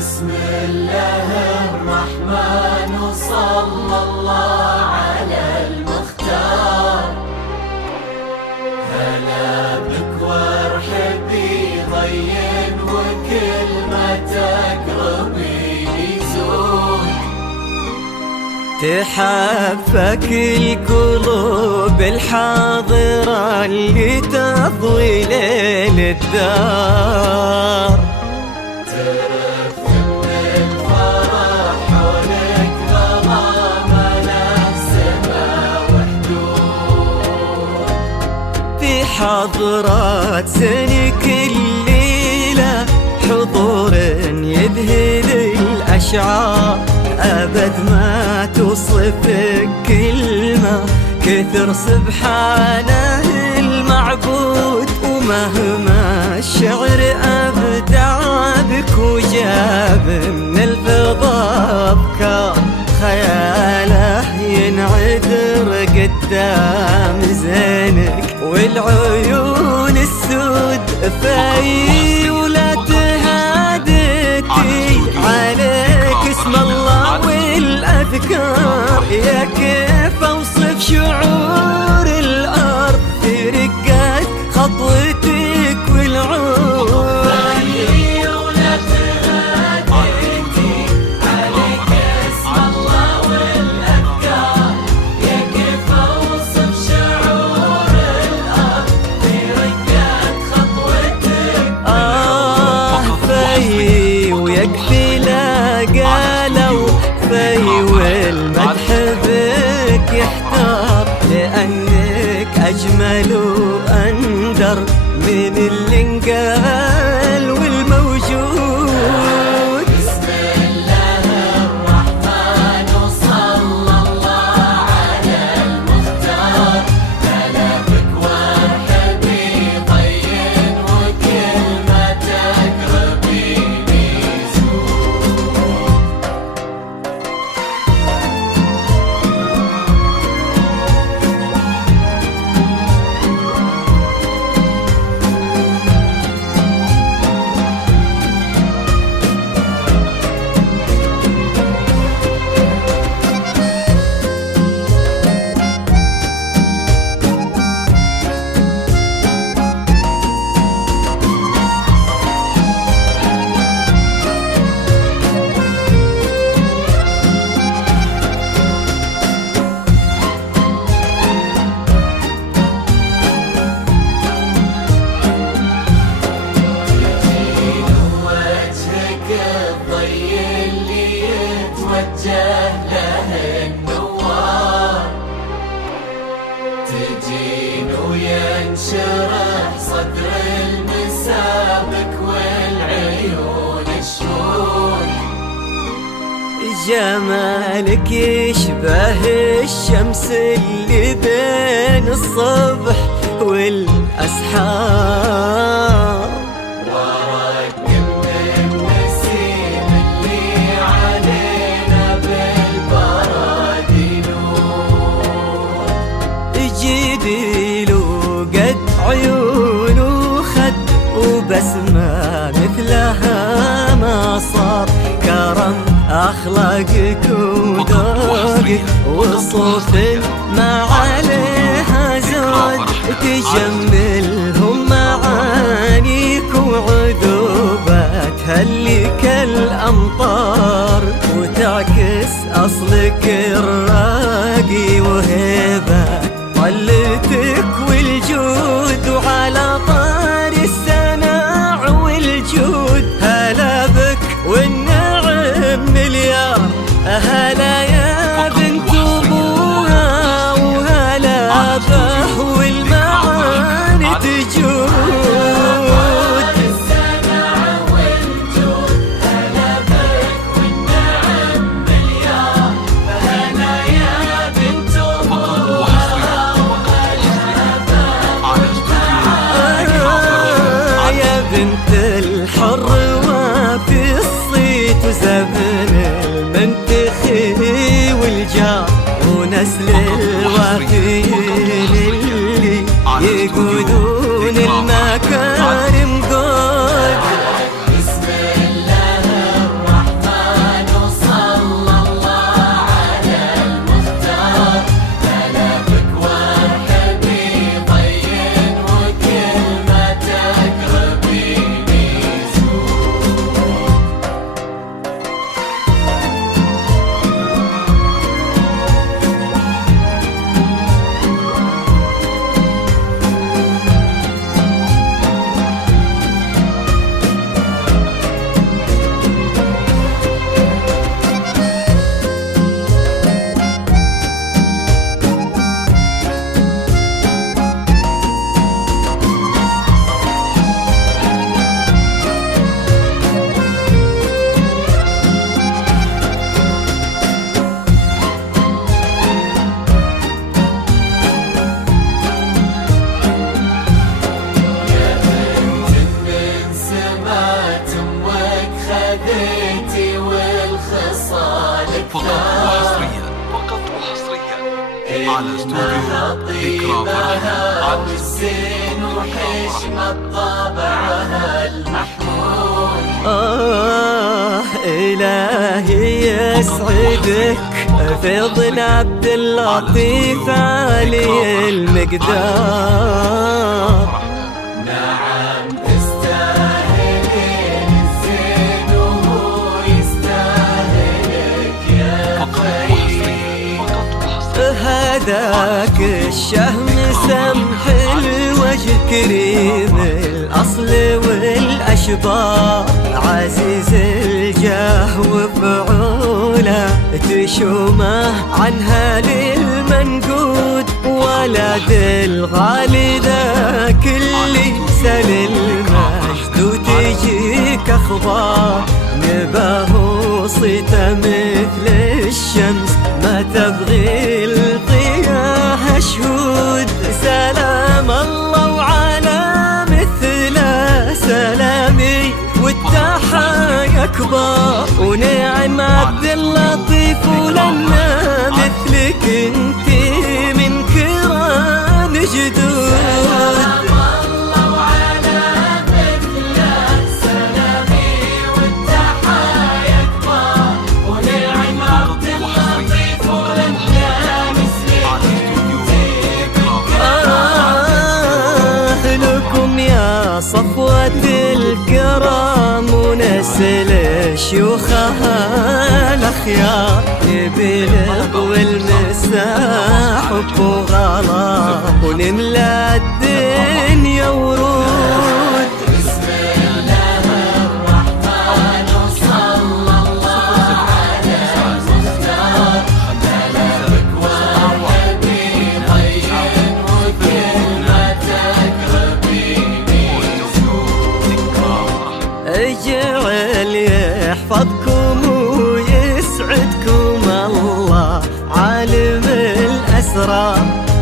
بسم الله الرحمن وصلى الله على المختار. هلا بك وارحبي ضين وكل ما تقربي يزول. تحفك القلوب الحاضرة اللي تضوي ليل الدار. حضرات سنك الليلة حضور يذهل الأشعار. أبد ما توصفك كلمة كثر سبحانه المعبود. ومهما الشعر أبدع بك وجاب من الفضاء أفكار، خياله ينعذر قدام زينك والعيون السود فاي. ولا تهادتي عليك اسم الله والأذكار. يا كيف أوصف شعور الأرض في رقات خطوتك والعود. ويكفي لا قالوا في والمدح بك يحتار، لأنك أجمل وأندر من اللي انقال والموجود. بسم الله الرحمن وصلى الله على المختار. هلا بك وارحبي ضين وكل ما تقربي له النوار. تجين وينشرح صدر المسابك والعيون الشهود. جمالك يشبه الشمس اللي بين الصبح والأسحار. أخلاقك وذوقك وصوف ما عليها زود تجملهم معانيك وعذوبات هلك الأمطار وتعكس أصلك الراقي وهيبات طلتك والجود وعلى طار السناع والجود هلا بك والنعم مليار هلا يا بنت ابوها وهلا به والمعاني تجود بنت الحر وفي الصيت وزبن المنتخي والجار ونسل الوافيين اللي يقودون المكارم قود بسم الله الرحمن وصلى الله على المختار هلا بك وارحبي طين وكلمتك خذيتي والخصال فقط وحصريا على استوديو طيبها والزين وحشمة طابعها المحمود إلهي يسعدك فضل عبد اللطيف علي المقدار نعم تستاهلين الزين وهو يستاهلك يا خير هذاك الشهم سمح الوجه كريم الأصل والأشبار عزيز الجاه وفعوله تشومه عنها للمنقود ولد الغالي ذاك اللي سل المجد وتجيك أخبار نباه صيته مثل الشمس ما تبغي الضياء شهود سلام الله وعلى مثله سلامي والتحايا كبار ونعم عبد اللطيف ولنا مثلك انتي من كرام جدود صفوة الكرام ونسل شيوخها الأخيار يبلغ والمساح حب وغلا ونملى الدنيا ورود بسم الله الرحمن وصلى الله على المختار هلا بك وارحبي طين وكلمتك اجعل يحفظكم ويسعدكم الله عالم الأسرار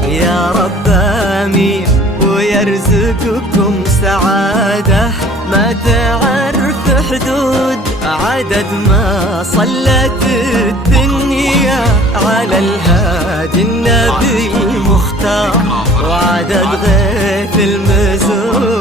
يا رب آمين ويرزقكم سعادة ما تعرف حدود عدد ما صلت الدنيا على الهادي النبي المختار وعدد غيث المزور